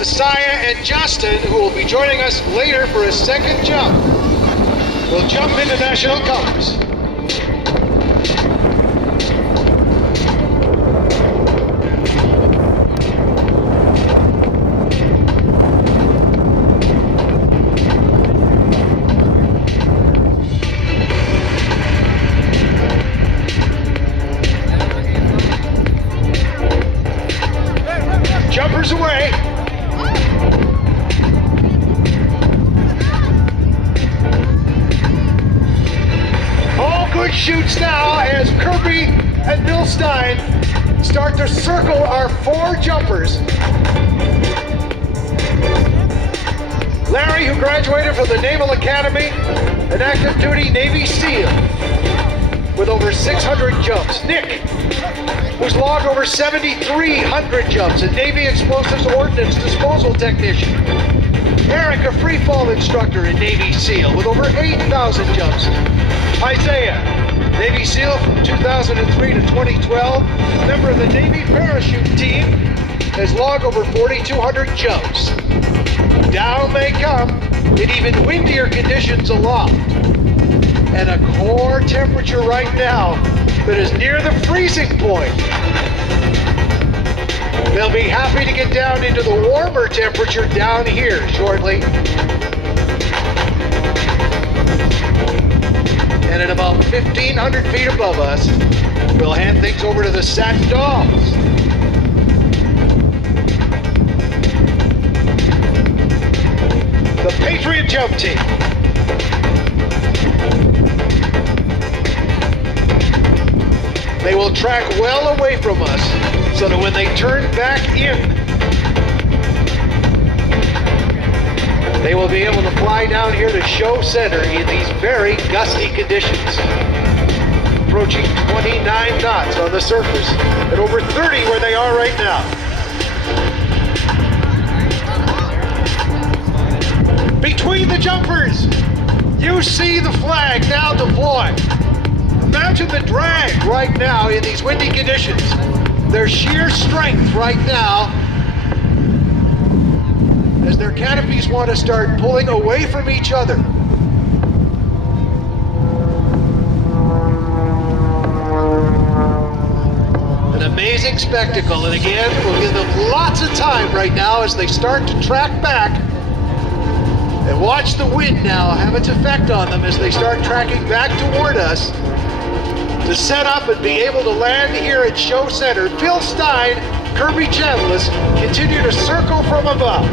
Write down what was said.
Isaiah and Justin, who will be joining us later for a second jump, will jump into national colors. Jumpers away. All good shoots now as Kirby and Bill Stein start to circle our 4 jumpers. Larry, who graduated from the Naval Academy, an active duty Navy SEAL with over 600 jumps. Nick, who's logged over 7,300 jumps, a Navy Explosives Ordnance Disposal Technician. Eric, a free fall instructor in Navy SEAL with over 8,000 jumps. Isaiah, Navy SEAL from 2003 to 2012, member of the Navy Parachute Team, has logged over 4,200 jumps. Down they come in even windier conditions aloft, and a core temperature right now that is near the freezing point. They'll be happy to get down into the warmer temperature down here shortly. And at about 1,500 feet above us, we'll hand things over to the Satin Dolls. The Patriot Jump Team. They will track well away from us so that when they turn back in, they will be able to fly down here to show center in these very gusty conditions. Approaching 29 knots on the surface and over 30 where they are right now. Between the jumpers, you see the flag now deployed. Imagine the drag right now in these windy conditions. Their sheer strength right now as their canopies want to start pulling away from each other. An amazing spectacle, and again, we'll give them lots of time right now as they start to track back. And watch the wind now have its effect on them as they start tracking back toward us to set up and be able to land here at show center. Bill Stein, Kirby Chambliss continue to circle from above.